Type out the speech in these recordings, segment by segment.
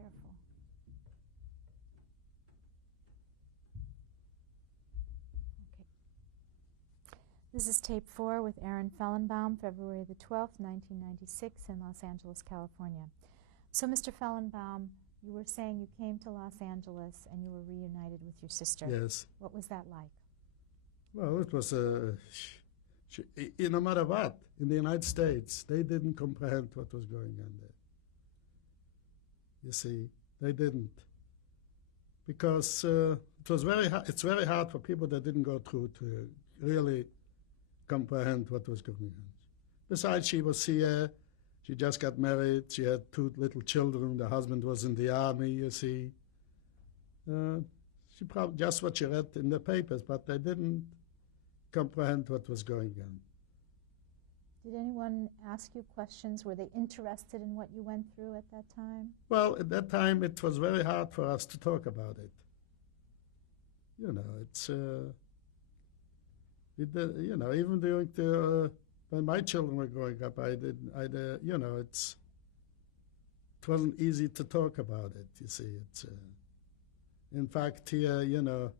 careful. Okay. This is tape 4 with Aron Fellenbaum, February the 12th, 1996, in Los Angeles, California. So, Mr. Fellenbaum, you were saying you came to Los Angeles and you were reunited with your sister. Yes. What was that like? Well, it was no matter what, in the United States, they didn't comprehend what was going on there. You see, they didn't. Because it's very hard for people that didn't go through to really comprehend what was going on. Besides, she was here, she just got married, she had 2 little children, the husband was in the army, you see. She probably just what she read in the papers, but they didn't comprehend what was going on. Did anyone ask you questions? Were they interested in what you went through at that time? Well, at that time, it was very hard for us to talk about it. You know, even during when my children were growing up, it wasn't easy to talk about it, you see. In fact, here,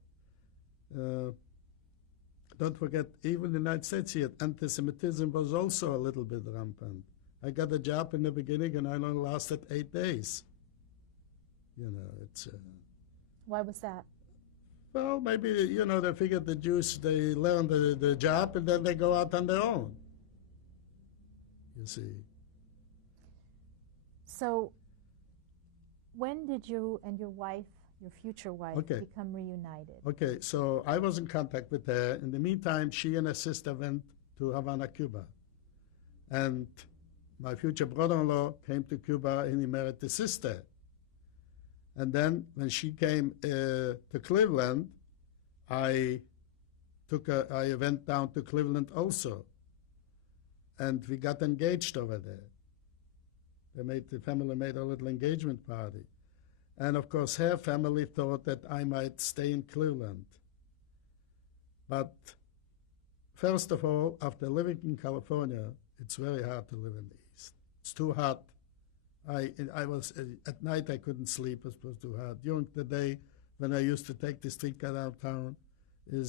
don't forget, even in the United States here, anti-Semitism was also a little bit rampant. I got a job in the beginning, and I only lasted 8 days. Why was that? Well, maybe, they figured the Jews, they learn the job, and then they go out on their own. You see. So, when did you and your wife, your future wife, become reunited? Okay, so I was in contact with her. In the meantime, she and her sister went to Havana, Cuba. And my future brother-in-law came to Cuba and he married the sister. And then when she came to Cleveland, I went down to Cleveland also. And we got engaged over there. The family made a little engagement party. And of course, her family thought that I might stay in Cleveland. But first of all, after living in California, it's very hard to live in the East. It's too hot. I was at night I couldn't sleep. It was too hot. During the day, when I used to take the streetcar downtown, it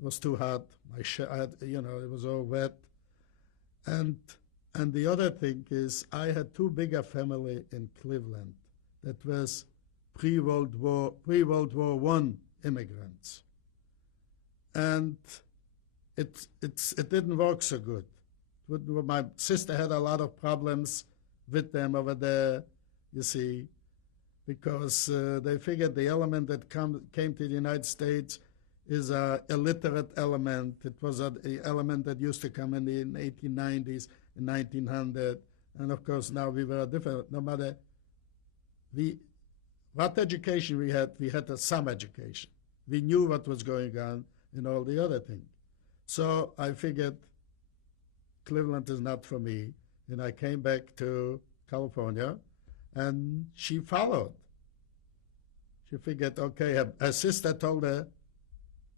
was too hot. It was all wet. And the other thing is, I had too big a family in Cleveland. That was pre-World War I immigrants, and it didn't work so good. My sister had a lot of problems with them over there, you see, because they figured the element that came to the United States is a illiterate element. It was an element that used to come in the 1890s, in 1900, and of course now we were different. No matter what education we had some education. We knew what was going on and all the other things. So I figured Cleveland is not for me, and I came back to California, and she followed. She figured, okay, her sister told her,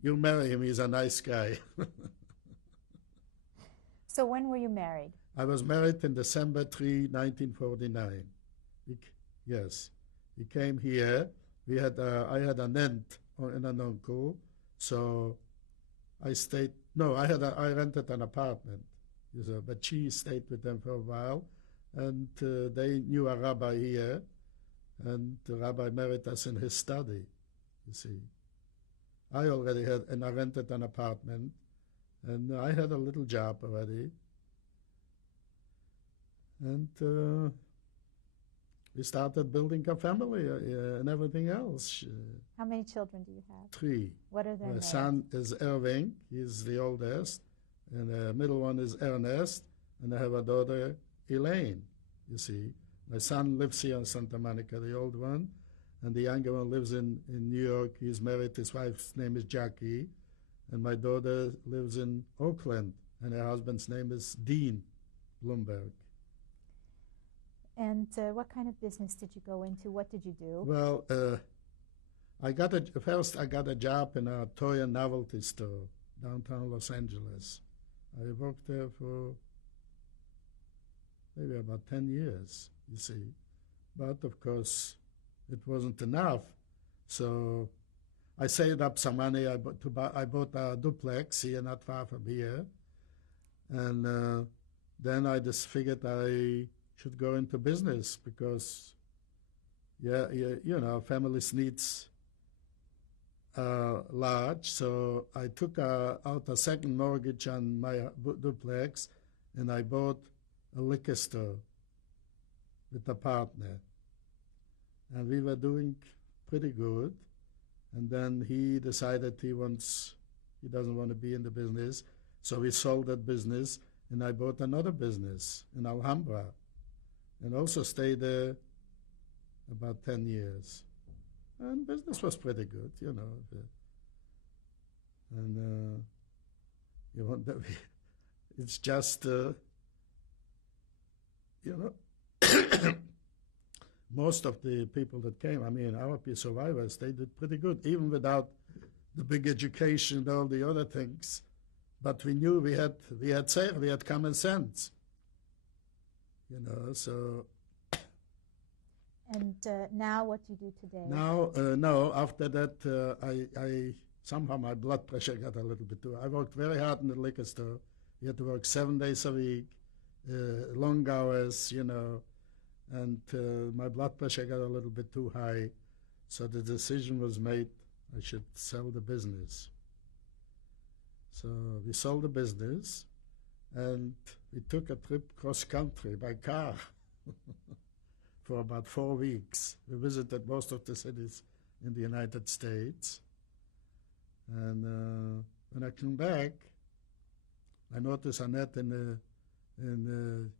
"You'll marry him, he's a nice guy." So when were you married? I was married in December 3, 1949. Yes, he came here. I had an aunt and an uncle, so I stayed. No, I rented an apartment, but she stayed with them for a while, and they knew a rabbi here, and the rabbi married us in his study. You see, I already had, and I rented an apartment, and I had a little job already, and we started building a family and everything else. How many children do you have? 3. What are their names? My son is Irving. He's the oldest. And the middle one is Ernest. And I have a daughter, Elaine, you see. My son lives here in Santa Monica, the old one. And the younger one lives in New York. He's married. His wife's name is Jackie. And my daughter lives in Oakland. And her husband's name is Dean Bloomberg. And what kind of business did you go into? What did you do? Well, I got a job in a toy and novelty store downtown Los Angeles. I worked there for maybe about 10 years, you see. But of course, it wasn't enough. So I saved up some money. I bought a duplex here, not far from here. And then I just figured I should go into business because, families' needs are large. So I took out a second mortgage on my duplex, and I bought a liquor store with a partner. And we were doing pretty good. And then he decided he doesn't want to be in the business. So we sold that business, and I bought another business in Alhambra, and also stayed there about 10 years. And business was pretty good, And it's just, most of the people that came, our survivors, they did pretty good, even without the big education and all the other things. But we knew we had common sense, so. And now what do you do today? Now, after that, I somehow my blood pressure got a little bit too. I worked very hard in the liquor store. We had to work 7 days a week, long hours, and my blood pressure got a little bit too high. So the decision was made I should sell the business. So we sold the business, and we took a trip cross-country by car for about 4 weeks. We visited most of the cities in the United States. And when I came back, I noticed a net in the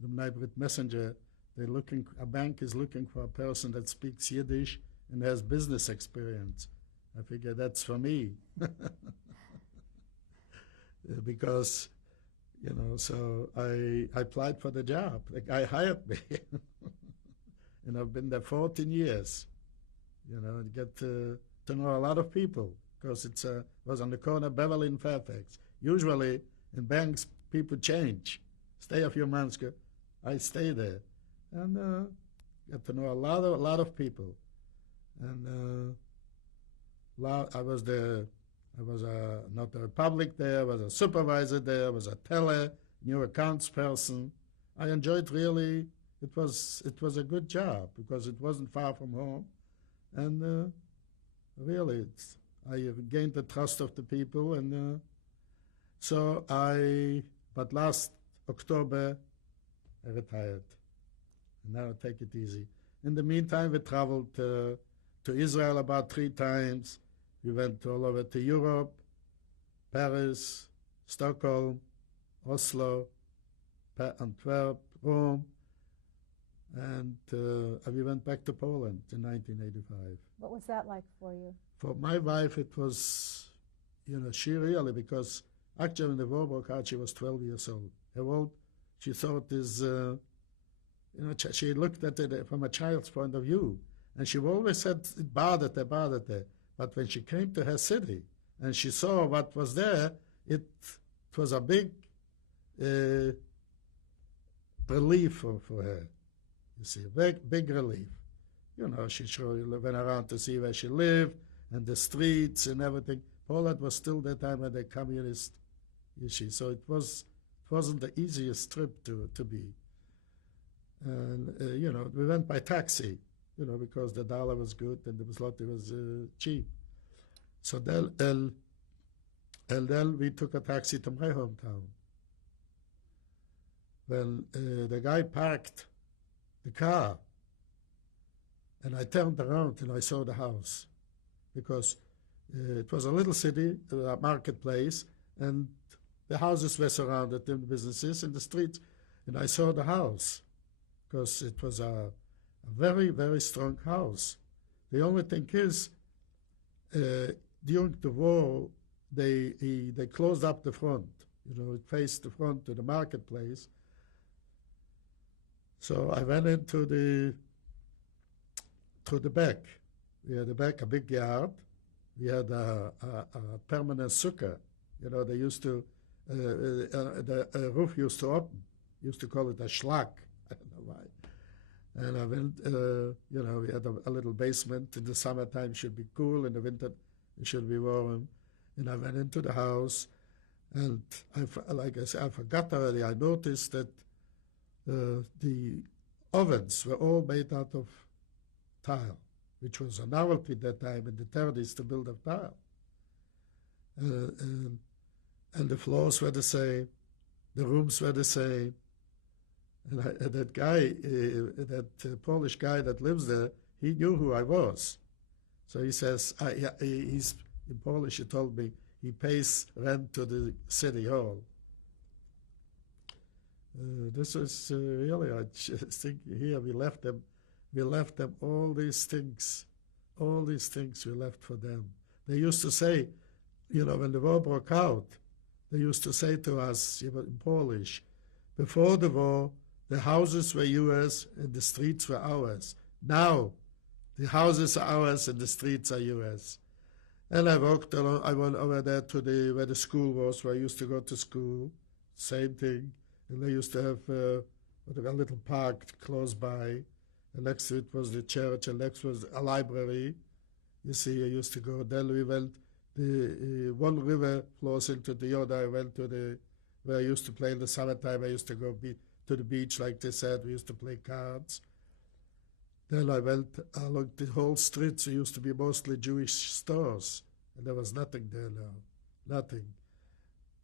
Neighborhood Messenger. A bank is looking for a person that speaks Yiddish and has business experience. I figured that's for me. Because, so I applied for the job. The guy hired me. And I've been there 14 years, and get to know a lot of people, because it was on the corner of Beverly and Fairfax. Usually in banks, people change. Stay a few months, I stay there. And get to know a lot of people. And I was a notary public there, I was a supervisor there, I was a teller, new accounts person. I enjoyed really. It was a good job because it wasn't far from home, and really I gained the trust of the people, and but last October I retired, and now I take it easy. In the meantime, we traveled to Israel about 3 times. We went all over to Europe, Paris, Stockholm, Oslo, Antwerp, Rome, and we went back to Poland in 1985. What was that like for you? For my wife, it was, she really, because actually when the war broke out, she was 12 years old. How old she thought is, she looked at it from a child's point of view, and she always said it bothered her. But when she came to her city and she saw what was there, it was a big relief for her. You see, a big relief. She went around to see where she lived and the streets and everything. Poland was still that time a communist issue, so it wasn't the easiest trip to be. And we went by taxi, because the dollar was good and it was cheap. So then we took a taxi to my hometown. Well, the guy parked the car, and I turned around and I saw the house, because it was a little city, a marketplace, and the houses were surrounded in businesses in the streets, and I saw the house, because it was a very, very strong house. The only thing is, during the war, they closed up the front. It faced the front to the marketplace. So I went into the back. We had the back, a big yard. We had a permanent sukkah. They used to, the roof used to open. Used to call it a schlag. I don't know why. And I went, we had a little basement. In the summertime, it should be cool. In the winter, it should be warm. And I went into the house, and like I said, I forgot already. I noticed that the ovens were all made out of tile, which was a novelty at that time in the 30s to build of tile. And the floors were the same, the rooms were the same. And that guy, that Polish guy that lives there, he knew who I was. So he says, he's in Polish, he told me, he pays rent to the city hall. This is really, I just think here we left them all these things we left for them. They used to say, when the war broke out, they used to say to us in Polish, before the war, the houses were yours and the streets were ours. Now, the houses are ours and the streets are yours. And I walked along, I went over there to where the school was, where I used to go to school, same thing. And they used to have a little park close by. And next to it was the church, and next was a library. You see, I used to go. Then we went, the one river flows into the other. I went to where I used to play in the summertime. I used to go to the beach, like they said. We used to play cards. Then I went along the whole streets. There used to be mostly Jewish stores, and there was nothing there now, nothing.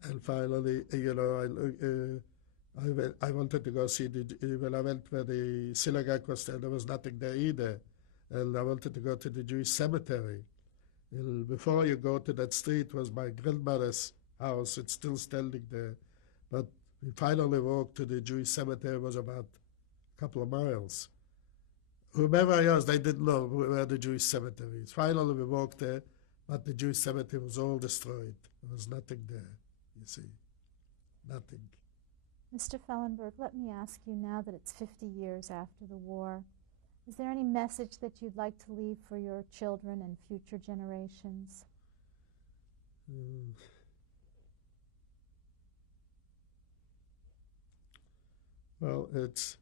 And finally, I wanted to go see when I went where the synagogue was there was nothing there either. And I wanted to go to the Jewish cemetery. And before you go to that street was my grandmother's house. It's still standing there. But we finally walked to the Jewish cemetery. It was about a couple of miles. Whomever I asked, they didn't know where the Jewish cemetery is. Finally, we walked there, but the Jewish cemetery was all destroyed. There was nothing there, you see, nothing. Mr. Fellenberg, let me ask you now that it's 50 years after the war, is there any message that you'd like to leave for your children and future generations? Well, it's,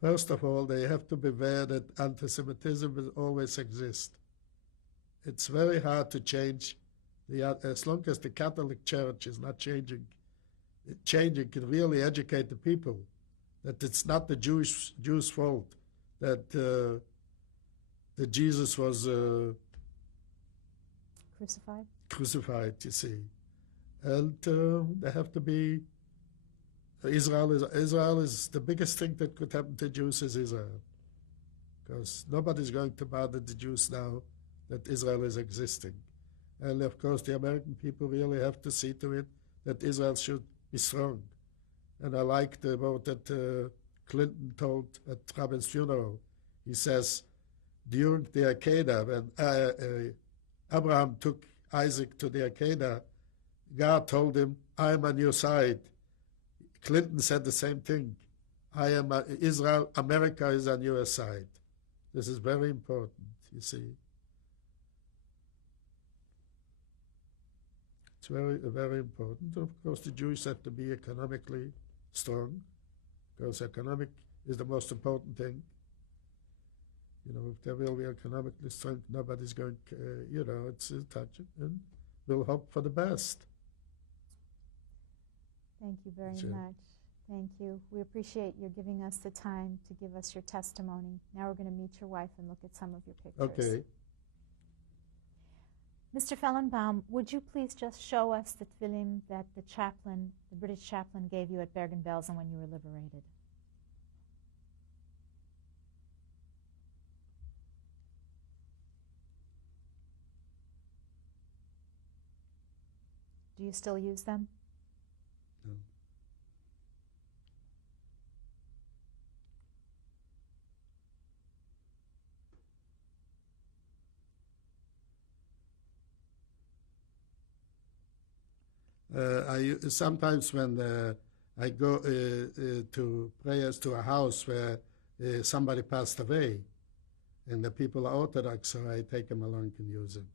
first of all, they have to be aware that anti-Semitism will always exist. It's very hard to change, as long as the Catholic Church is not changing can really educate the people that it's not the Jews' fault that Jesus was crucified, you see. And they have to be, Israel is the biggest thing that could happen to Jews is Israel. Because nobody's going to bother the Jews now that Israel is existing. And of course the American people really have to see to it that Israel should be strong. And I like the word that Clinton told at Rabin's funeral. He says, during the Akedah, when Abraham took Isaac to the Akedah, God told him, I am on your side. Clinton said the same thing. I am Israel, America is on your side. This is very important, you see. It's very, very important. Of course, the Jews have to be economically strong, because economic is the most important thing. If they will be economically strong, nobody's going, it's touching, and we'll hope for the best. Thank you very much. Thank you. We appreciate you giving us the time to give us your testimony. Now we're going to meet your wife and look at some of your pictures. Okay. Mr. Fellenbaum, would you please just show us the film that the British chaplain gave you at Bergen-Belsen when you were liberated? Do you still use them? No. Sometimes when I go to prayers to a house where somebody passed away, and the people are Orthodox, so I take them along and use them.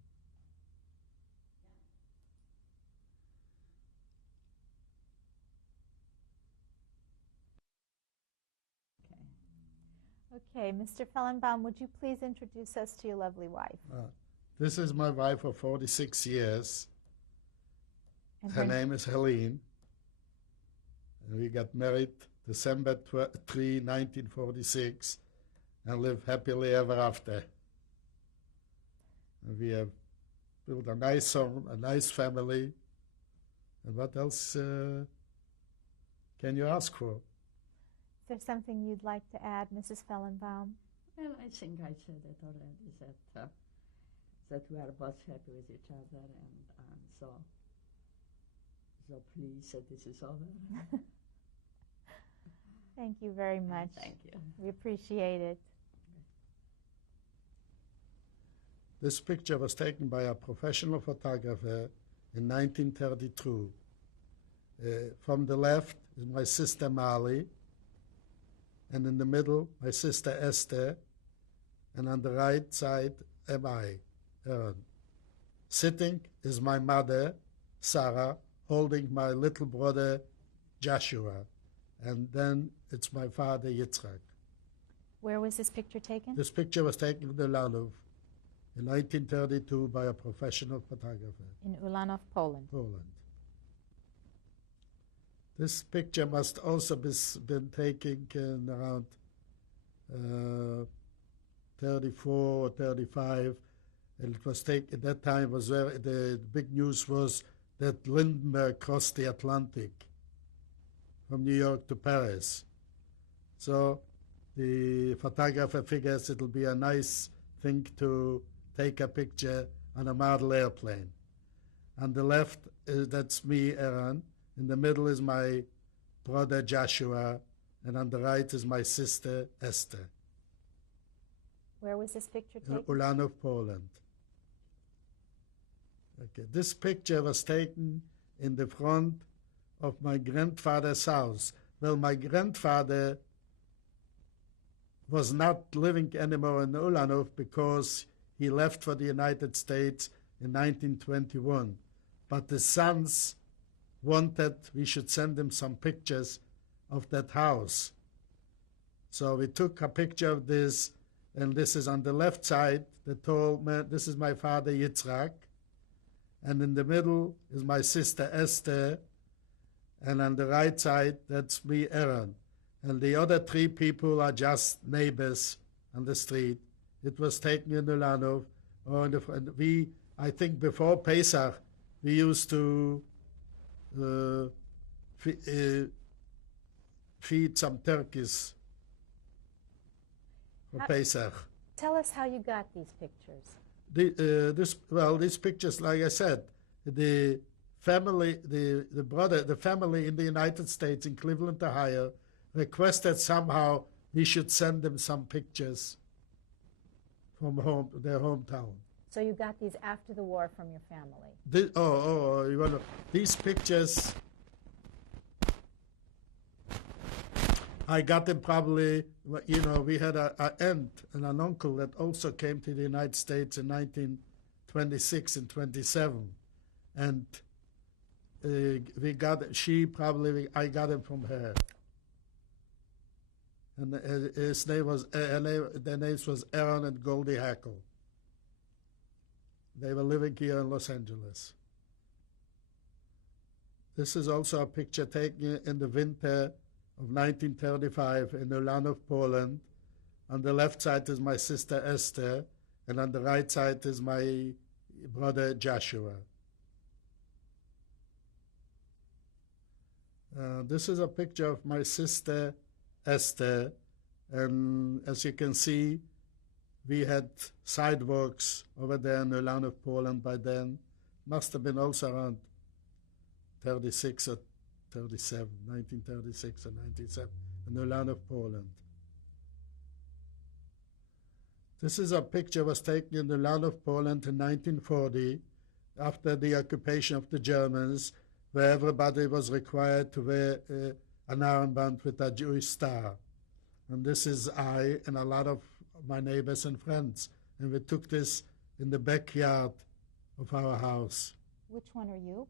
Okay, Mr. Fellenbaum, would you please introduce us to your lovely wife? This is my wife of 46 years. And Her name is Helene. And we got married December 3, 1946, and live happily ever after. And we have built a nice home, a nice family. And what else can you ask for? Is there something you'd like to add, Mrs. Fellenbaum? Well, I think I said it already, that we are both happy with each other, and I'm so pleased that this is over. Thank you very much. Thank you. We appreciate it. This picture was taken by a professional photographer in 1932. From the left is my sister Marley, and in the middle my sister Esther, and on the right side am I, Aron. Sitting is my mother, Sarah, holding my little brother, Joshua, and then it's my father, Yitzchak. Where was this picture taken? This picture was taken in Ulanov in 1932 by a professional photographer. In Ulanov, Poland. This picture must also been taken in around 34 or 35. And it was taken at that time. Was where the big news was that Lindbergh crossed the Atlantic from New York to Paris. So the photographer figures it'll be a nice thing to take a picture on a model airplane. On the left, that's me, Aron. In the middle is my brother Joshua, and on the right is my sister Esther. Where was this picture taken? In Ulanov, Poland. Okay, this picture was taken in the front of my grandfather's house. Well, my grandfather was not living anymore in Ulanov because he left for the United States in 1921. But the sons wanted we should send him some pictures of that house. So we took a picture of this, and this is on the left side, the tall man. This is my father, Yitzchak. And in the middle is my sister, Esther. And on the right side, that's me, Aron. And the other three people are just neighbors on the street. It was taken in Ulanov. I think before Pesach, we used to feed some turkeys for Pesach. Tell us how you got these pictures. These pictures, like I said, the family, the family in the United States in Cleveland, Ohio, requested somehow we should send them some pictures from their hometown. So you got these after the war from your family? These pictures, I got them probably, we had an aunt and an uncle that also came to the United States in 1926 and 27. And I got them from her. And their names was Aron and Goldie Hackle. They were living here in Los Angeles. This is also a picture taken in the winter of 1935 in Ulanov, Poland. On the left side is my sister Esther, and on the right side is my brother Joshua. This is a picture of my sister Esther, and as you can see, we had sidewalks over there in Ulanov, Poland by then. Must have been also around 36 or 37, 1936 or 97, in Ulanov, Poland. This is a picture was taken in Ulanov, Poland in 1940, after the occupation of the Germans, where everybody was required to wear an armband with a Jewish star. And this is I and a lot of my neighbors and friends. And we took this in the backyard of our house. Which one are you?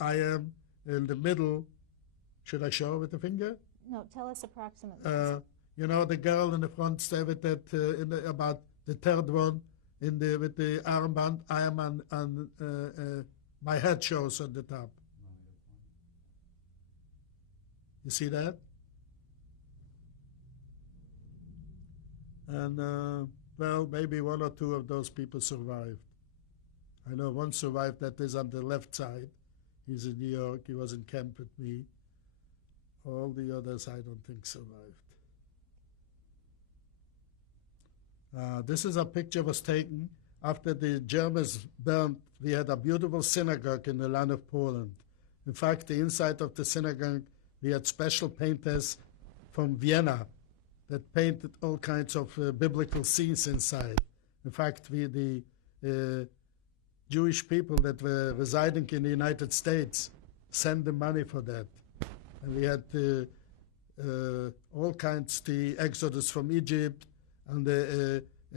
I am in the middle. Should I show with the finger? No, tell us approximately. You know, the girl in the front stay with that, about the third one, with the armband. I am on my head shows on the top. You see that? And, well, maybe one or two of those people survived. I know one survived, that is on the left side. He's in New York. He was in camp with me. All the others, I don't think, survived. This is a picture was taken after the Germans burned. We had a beautiful synagogue in the land of Poland. In fact, the inside of the synagogue, we had special painters from Vienna that painted all kinds of biblical scenes inside. In fact, the Jewish people that were residing in the United States sent the money for that. And we had all kinds, the Exodus from Egypt and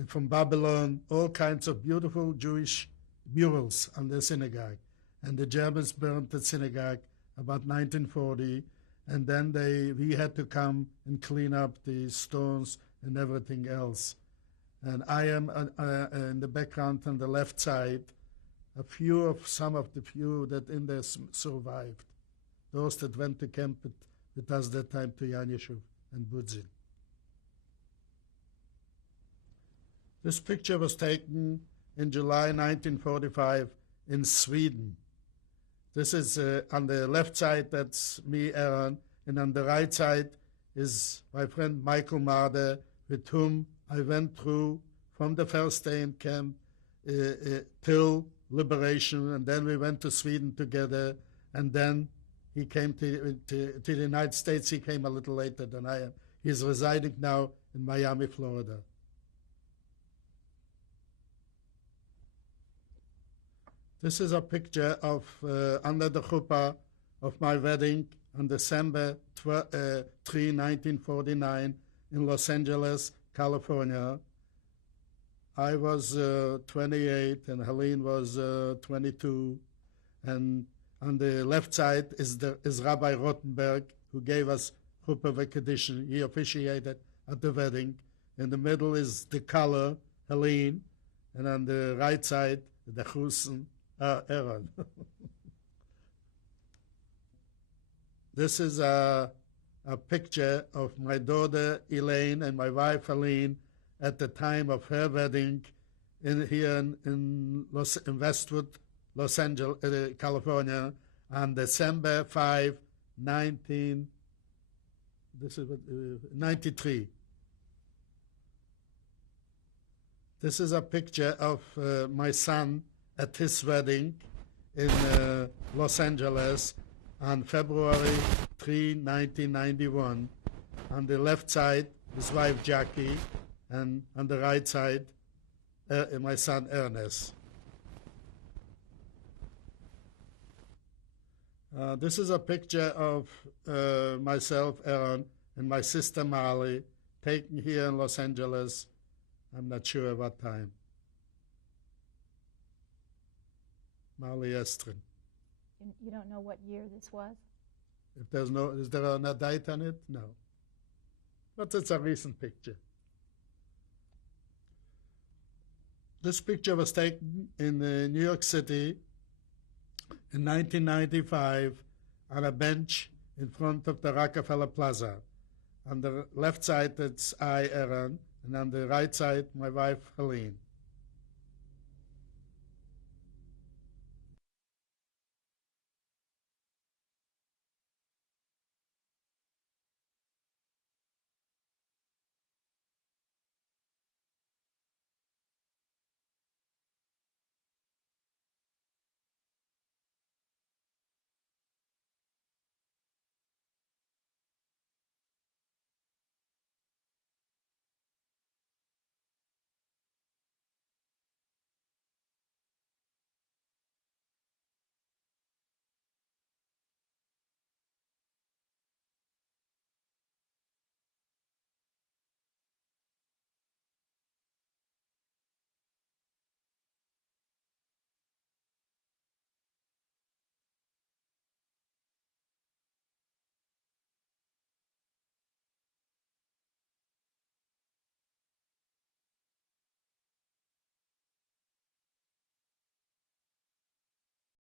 from Babylon, all kinds of beautiful Jewish murals on the synagogue. And the Germans burned the synagogue about 1940, and then we had to come and clean up the stones and everything else. And I am in the background on the left side, some of the few that in there survived. Those that went to camp with us that time to Yanyeshuv and Budzin. This picture was taken in July 1945 in Sweden. This is on the left side, that's me, Aron, and on the right side is my friend Michael Marder, with whom I went through from the first day in camp till liberation, and then we went to Sweden together, and then he came to the United States. He came a little later than I am. He's residing now in Miami, Florida. This is a picture of under the chuppah of my wedding on December 3, 1949 in Los Angeles, California. I was 28 and Helene was 22. And on the left side is Rabbi Rothenberg, who gave us chuppah v'kedushin. He officiated at the wedding. In the middle is the color, Helene, and on the right side, the chusen, Aron. This is a picture of my daughter Elaine and my wife Helene at the time of her wedding here in Westwood, Los Angeles, California, on December 5, 1993. This is a picture of my son at his wedding in Los Angeles on February 3, 1991. On the left side, his wife Jackie, and on the right side, my son Ernest. This is a picture of myself, Aron, and my sister Marley, taken here in Los Angeles. I'm not sure what time. Marley Estrin. You don't know what year this was? If there's is there a date on it? No. But it's a recent picture. This picture was taken in New York City in 1995 on a bench in front of the Rockefeller Plaza. On the left side, it's I, Aron, and on the right side, my wife, Helene.